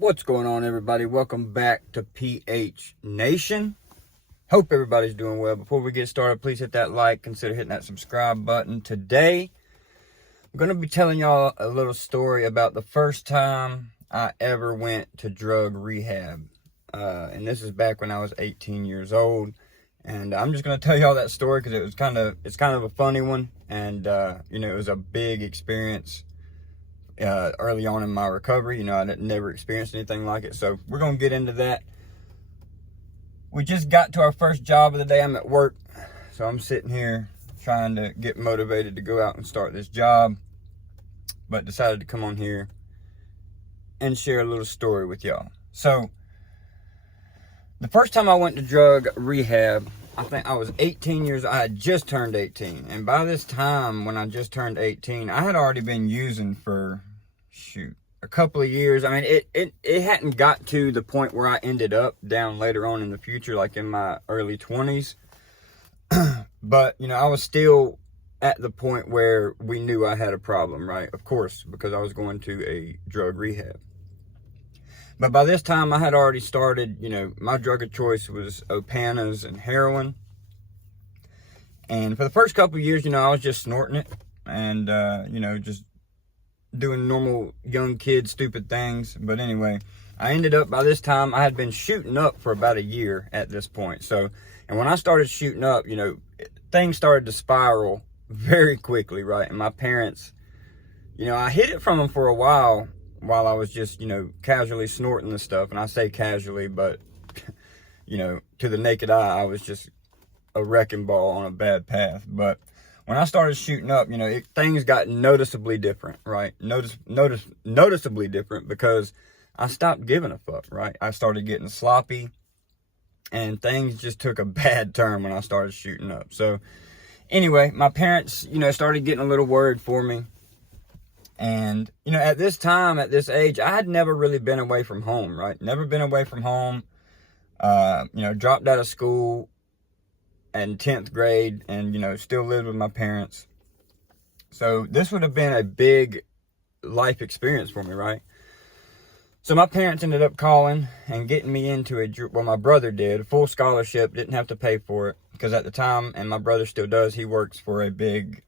What's going on, everybody? Welcome back to PH Nation. Hope everybody's doing well. Before we get started, please hit that like, consider hitting that subscribe button. Today, I'm going to be telling y'all a little story about the first time I ever went to drug rehab. And this is back when I was 18 years old. And I'm just going to tell y'all that story because it's kind of a funny one. And, it was a big experience. Early on in my recovery, I never experienced anything like it. So we're going to get into that. We just got to our first job of the day. I'm at work. So I'm sitting here trying to get motivated to go out and start this job. But decided to come on here and share a little story with y'all. So the first time I went to drug rehab, I think I was 18 years old. I had just turned 18. And by this time, when I just turned 18, I had already been using for a couple of years. I mean, it hadn't got to the point where I ended up down later on in the future, like in my early 20s. But, I was still at the point where we knew I had a problem, right? Of course, because I was going to a drug rehab. But by this time, I had already started, my drug of choice was Opanas and heroin. And for the first couple of years, I was just snorting it and, just doing normal young kid stupid things. But anyway, I ended up, by this time, I had been shooting up for about a year at this point. So, and when I started shooting up, things started to spiral very quickly, right? And my parents, I hid it from them for a while I was just, casually snorting this stuff. And I say casually, but, to the naked eye, I was just a wrecking ball on a bad path. But when I started shooting up, things got noticeably different, right? Noticeably different because I stopped giving a fuck, right? I started getting sloppy and things just took a bad turn when I started shooting up. So anyway, my parents, started getting a little worried for me. And, at this time, at this age, I had never really been away from home, right? Never been away from home. Dropped out of school in 10th grade and, still lived with my parents. So this would have been a big life experience for me, right? So my parents ended up calling and getting me into my brother did, a full scholarship, didn't have to pay for it. Because at the time, and my brother still does, he works for a big,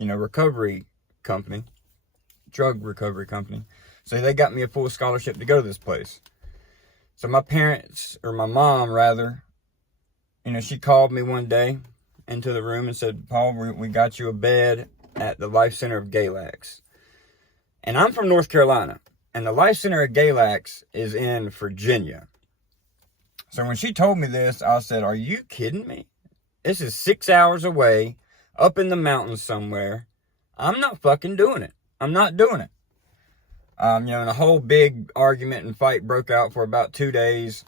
recovery company, drug recovery company. So they got me a full scholarship to go to this place. So my parents, or my mom rather, she called me one day into the room and said, "Paul, we got you a bed at the Life Center of Galax." And I'm from North Carolina, and the Life Center of Galax is in Virginia. So when she told me this, I said, "Are you kidding me? This is 6 hours away, up in the mountains somewhere. I'm not fucking doing it. I'm not doing it." And a whole big argument and fight broke out for about 2 days.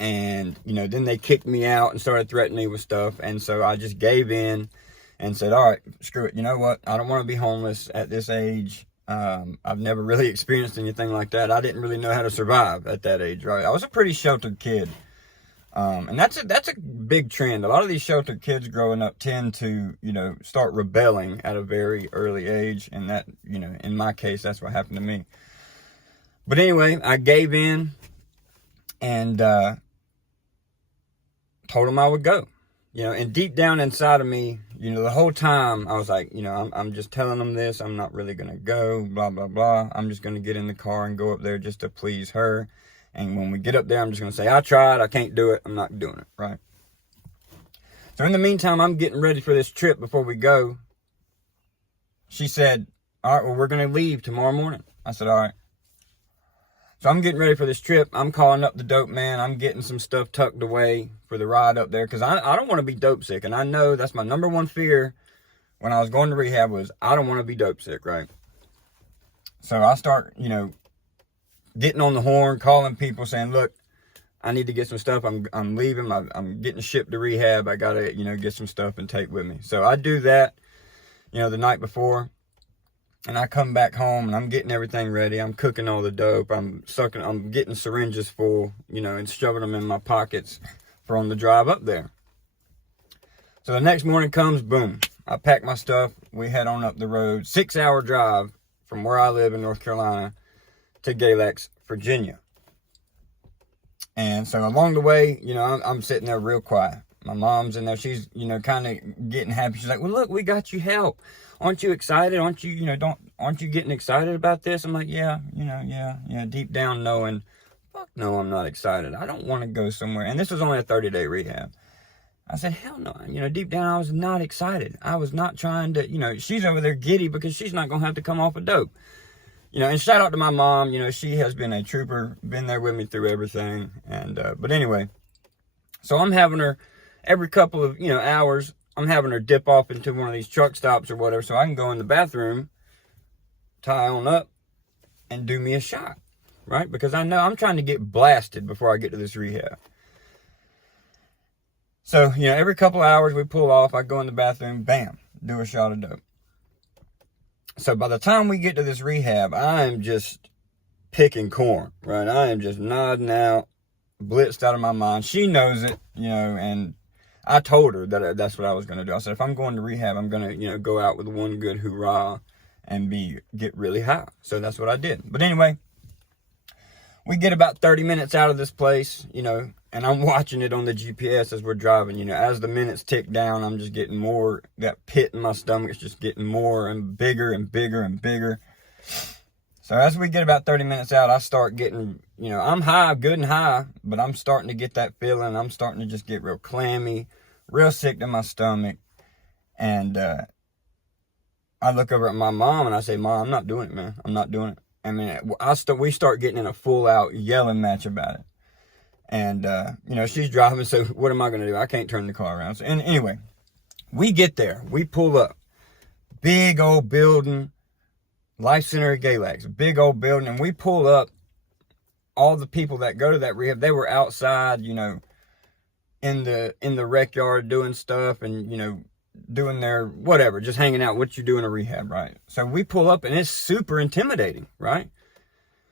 And, then they kicked me out and started threatening me with stuff. And so I just gave in and said, all right, screw it. You know what? I don't want to be homeless at this age. I've never really experienced anything like that. I didn't really know how to survive at that age, right? I was a pretty sheltered kid. And that's a big trend. A lot of these sheltered kids growing up tend to, start rebelling at a very early age. And that, in my case, that's what happened to me. But anyway, I gave in and told them I would go. And deep down inside of me, the whole time I was like, I'm just telling them this. I'm not really going to go, blah, blah, blah. I'm just going to get in the car and go up there just to please her. And when we get up there, I'm just going to say, I tried, I can't do it, I'm not doing it, right? So in the meantime, I'm getting ready for this trip before we go. She said, all right, well, we're going to leave tomorrow morning. I said, all right. So I'm getting ready for this trip. I'm calling up the dope man. I'm getting some stuff tucked away for the ride up there because I don't want to be dope sick. And I know that's my number one fear when I was going to rehab was I don't want to be dope sick, right? So I start, getting on the horn, calling people saying, look, I need to get some stuff. I'm leaving. I'm getting shipped to rehab. I got to, get some stuff and take with me. So I do that, the night before. And I come back home and I'm getting everything ready. I'm cooking all the dope. I'm getting syringes full, and shoving them in my pockets for on the drive up there. So the next morning comes, boom. I pack my stuff. We head on up the road. 6 hour drive from where I live in North Carolina to Galax, Virginia. And so along the way, you know, I'm sitting there real quiet. My mom's in there. She's, you know, kind of getting happy. She's like, well, look, we got you help. Aren't you excited? Aren't you getting excited about this? I'm like, yeah, deep down knowing, fuck no, I'm not excited. I don't want to go somewhere. And this was only a 30-day rehab. I said, hell no. You know, deep down, I was not excited. I was not trying to, you know, she's over there giddy because she's not going to have to come off a dope. You know, and shout out to my mom. You know, she has been a trooper, been there with me through everything. And, but anyway, so I'm having her every couple of, you know, hours, I'm having her dip off into one of these truck stops or whatever so I can go in the bathroom, tie on up, and do me a shot, right? Because I know I'm trying to get blasted before I get to this rehab. So, you know, every couple of hours we pull off, I go in the bathroom, bam, do a shot of dope. So by the time we get to this rehab, I am just picking corn, right? I am just nodding out, blitzed out of my mind. She knows it, you know, and I told her that that's what I was going to do. I said, if I'm going to rehab, I'm going to, you know, go out with one good hoorah and get really high. So that's what I did. But anyway, we get about 30 minutes out of this place, you know, and I'm watching it on the GPS as we're driving. You know, as the minutes tick down, I'm just getting more, that pit in my stomach is just getting more and bigger and bigger and bigger. So as we get about 30 minutes out, I start getting, you know, I'm high, good and high, but I'm starting to get that feeling. I'm starting to just get real clammy, real sick to my stomach. And I look over at my mom and I say, Mom, I'm not doing it, man. I'm not doing it. I mean, we start getting in a full out yelling match about it. And, you know, she's driving, so what am I going to do? I can't turn the car around. So, and anyway, we get there. We pull up. Big old building. Life Center of Galax. Big old building. And we pull up. All the people that go to that rehab, they were outside, you know, in the rec yard doing stuff and, you know, doing their whatever, just hanging out. What you do in a rehab, right? So we pull up and it's super intimidating, right?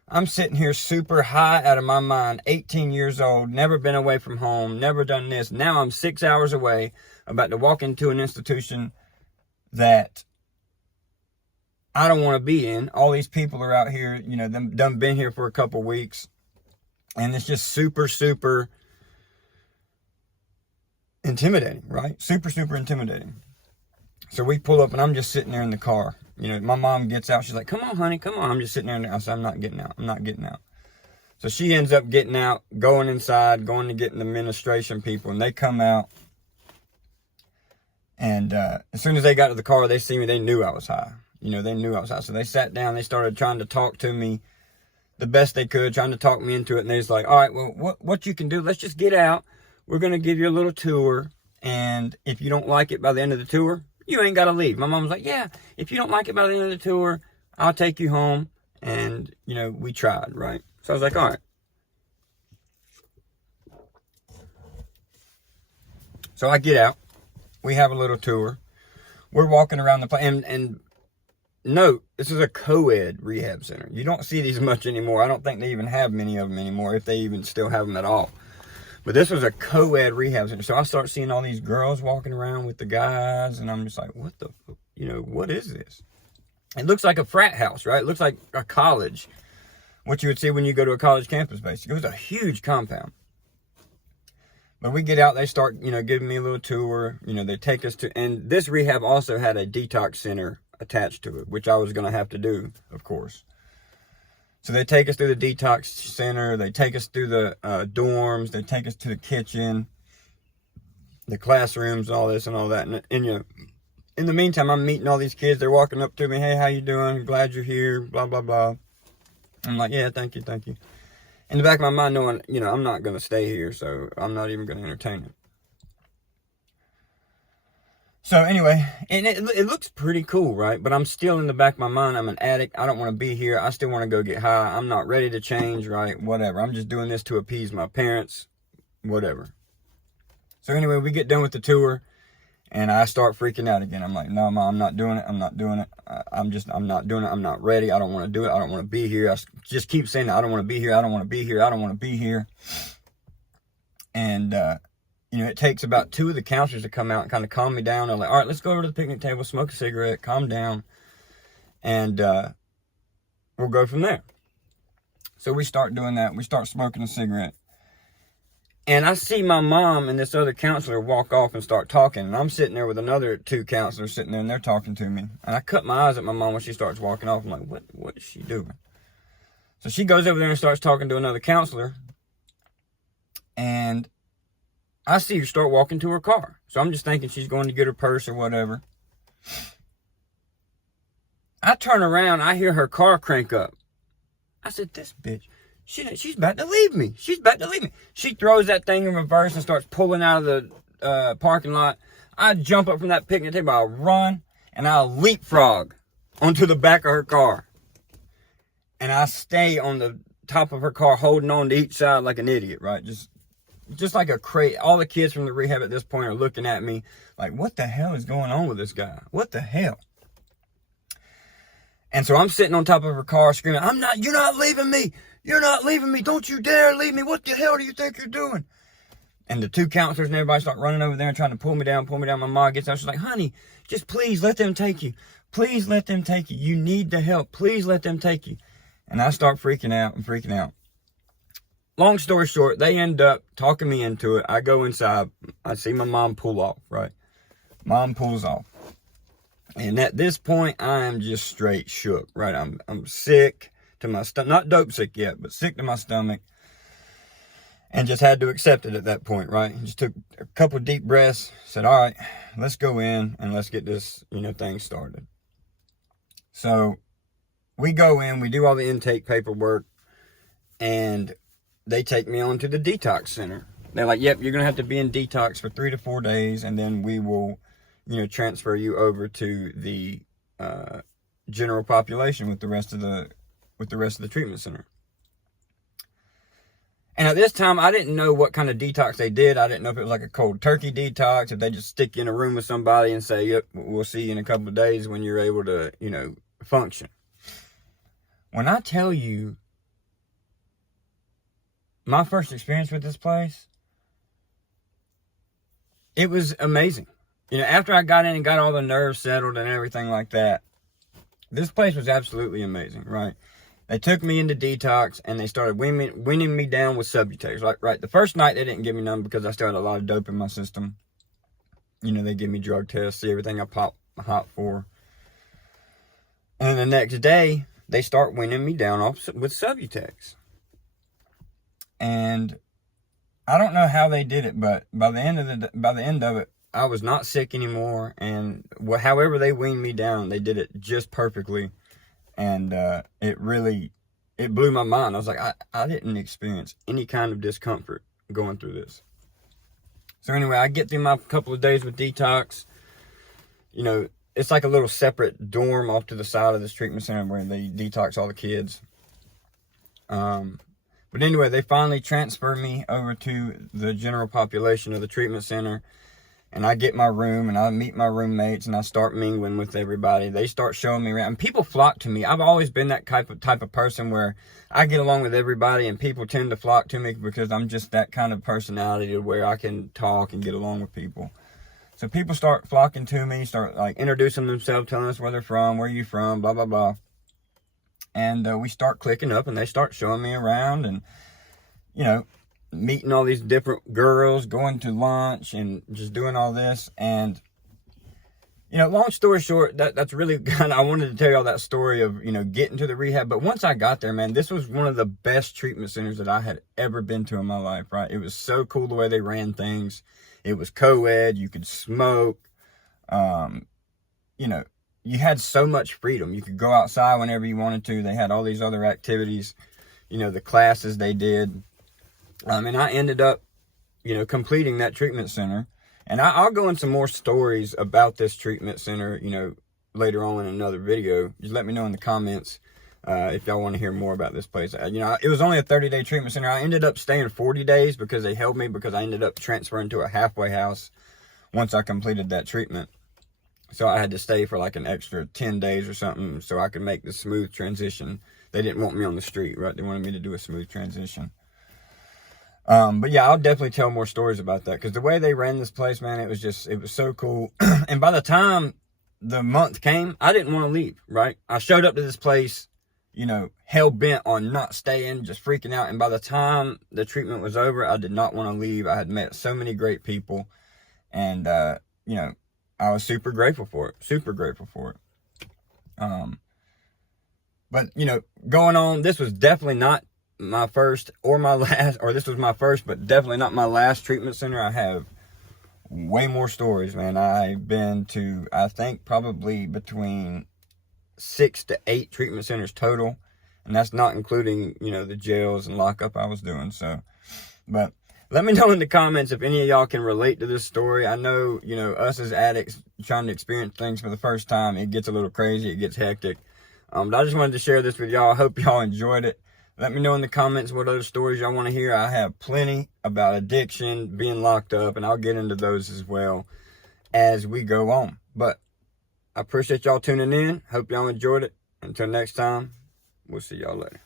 I'm sitting here super high out of my mind, 18 years old, never been away from home, never done this. Now I'm 6 hours away, about to walk into an institution that I don't want to be in. All these people are out here, you know, them done been here for a couple weeks. And it's just super, super intimidating, right? Super, super intimidating. So we pull up and I'm just sitting there in the car. You know, my mom gets out. She's like, come on, honey, come on. I'm just sitting there. And I said, I'm not getting out. I'm not getting out. So she ends up getting out, going inside, going to get the administration people. And they come out. And as soon as they got to the car, they see me. They knew I was high. You know, they knew I was high. So they sat down. They started trying to talk to me the best they could, trying to talk me into it. And they was like, all right, well, what you can do, let's just get out. We're going to give you a little tour. And if you don't like it by the end of the tour, you ain't got to leave. My mom was like, yeah, if you don't like it by the end of the tour, I'll take you home. And, you know, we tried, right? So I was like, all right. So I get out. We have a little tour. We're walking around the place. And note, this is a co-ed rehab center. You don't see these much anymore. I don't think they even have many of them anymore, if they even still have them at all. But this was a co-ed rehab center. So I start seeing all these girls walking around with the guys. And I'm just like, what the, you know, what is this? It looks like a frat house, right? It looks like a college. What you would see when you go to a college campus, basically. It was a huge compound. But we get out, they start, you know, giving me a little tour. You know, they take us to, and this rehab also had a detox center attached to it, which I was going to have to do, of course. So they take us through the detox center. They take us through the dorms. They take us to the kitchen, the classrooms, and all this and all that. And you know, in the meantime, I'm meeting all these kids. They're walking up to me. Hey, how you doing? Glad you're here. Blah, blah, blah. I'm like, yeah, thank you, thank you. In the back of my mind, knowing, you know, I'm not going to stay here, so I'm not even going to entertain it. So anyway, and it looks pretty cool, right? But I'm still in the back of my mind, I'm an addict. I don't want to be here. I still want to go get high. I'm not ready to change, right? Whatever. I'm just doing this to appease my parents, whatever. So anyway, we get done with the tour, and I start freaking out again. I'm like, no, Mom, I'm not doing it. I'm not doing it. I'm not doing it. I'm not ready. I don't want to do it. I don't want to be here. I just keep saying that. I don't want to be here. I don't want to be here. I don't want to be here. And, you know, it takes about 2 of the counselors to come out and kind of calm me down. They're like, all right, let's go over to the picnic table, smoke a cigarette, calm down, and we'll go from there. So we start doing that. We start smoking a cigarette. And I see my mom and this other counselor walk off and start talking. And I'm sitting there with another 2 counselors sitting there, and they're talking to me. And I cut my eyes at my mom when she starts walking off. I'm like, what is she doing? So she goes over there and starts talking to another counselor. And I see her start walking to her car. So I'm just thinking she's going to get her purse or whatever. I turn around, I hear her car crank up. I said, this bitch, she's about to leave me. She's about to leave me. She throws that thing in reverse and starts pulling out of the parking lot. I jump up from that picnic table, I run, and I leapfrog onto the back of her car. And I stay on the top of her car, holding on to each side like an idiot, right? Just like a crazy. All the kids from the rehab at this point are looking at me like, what the hell is going on with this guy? What the hell? And so I'm sitting on top of her car screaming, you're not leaving me. You're not leaving me. Don't you dare leave me. What the hell do you think you're doing? And the 2 counselors and everybody start running over there and trying to pull me down. My mom gets out. She's like, honey, just please let them take you. Please let them take you. You need the help. Please let them take you. And I start freaking out. Long story short, they end up talking me into it. I go inside. I see my mom pull off, right? Mom pulls off. And at this point, I am just straight shook, right? I'm sick to my stomach. Not dope sick yet, but sick to my stomach. And just had to accept it at that point, right? Just took a couple of deep breaths. Said, all right, let's go in and let's get this, thing started. So we go in, we do all the intake paperwork, and they take me on to the detox center. They're like, yep, you're going to have to be in detox for 3 to 4 days, and then we will, transfer you over to the general population with the rest of the treatment center. And at this time, I didn't know what kind of detox they did. I didn't know if it was like a cold turkey detox, if they just stick you in a room with somebody and say, yep, we'll see you in a couple of days when you're able to, function. When I tell you my first experience with this place, it was amazing. After I got in and got all the nerves settled and everything like that, this place was absolutely amazing, right? They took me into detox and they started winning me down with Subutex. Right, the first night they didn't give me none because I still had a lot of dope in my system. They give me drug tests, see everything I pop hot for. And the next day, they start winning me down off with Subutex. And I don't know how they did it, but by the end of it, I was not sick anymore. And however they weaned me down, they did it just perfectly. And it blew my mind. I was like, I didn't experience any kind of discomfort going through this. So anyway, I get through my couple of days with detox. It's like a little separate dorm off to the side of this treatment center where they detox all the kids. But anyway, they finally transfer me over to the general population of the treatment center. And I get my room and I meet my roommates and I start mingling with everybody. They start showing me around. And people flock to me. I've always been that type of person where I get along with everybody and people tend to flock to me because I'm just that kind of personality where I can talk and get along with people. So people start flocking to me, start like introducing themselves, telling us where they're from, where you from, blah, blah, blah. And we start clicking up and they start showing me around and, meeting all these different girls, going to lunch and just doing all this. And, long story short, that's really kind of, I wanted to tell you all that story of, getting to the rehab. But once I got there, man, this was one of the best treatment centers that I had ever been to in my life, right? It was so cool the way they ran things. It was co-ed. You could smoke. You had so much freedom. You could go outside whenever you wanted to. They had all these other activities, the classes they did. And I ended up, completing that treatment center. And I'll go into some more stories about this treatment center, later on in another video. Just let me know in the comments if y'all want to hear more about this place. It was only a 30-day treatment center. I ended up staying 40 days because they held me because I ended up transferring to a halfway house once I completed that treatment. So I had to stay for like an extra 10 days or something so I could make the smooth transition. They didn't want me on the street, right? They wanted me to do a smooth transition. But yeah, I'll definitely tell more stories about that because the way they ran this place, man, it was so cool. And by the time the month came, I didn't want to leave, right? I showed up to this place hell-bent on not staying, just freaking out. And by the time the treatment was over, I did not want to leave. I had met so many great people. And, I was super grateful for it. Super grateful for it. But, going on, this was definitely not my first or my last, or this was my first, but definitely not my last treatment center. I have way more stories, man. I've been to, I think, probably between 6 to 8 treatment centers total. And that's not including, the jails and lockup I was doing. So, but let me know in the comments if any of y'all can relate to this story. I know, us as addicts trying to experience things for the first time, it gets a little crazy, it gets hectic. But I just wanted to share this with y'all. I hope y'all enjoyed it. Let me know in the comments what other stories y'all want to hear. I have plenty about addiction, being locked up, and I'll get into those as well as we go on. But I appreciate y'all tuning in. Hope y'all enjoyed it. Until next time, we'll see y'all later.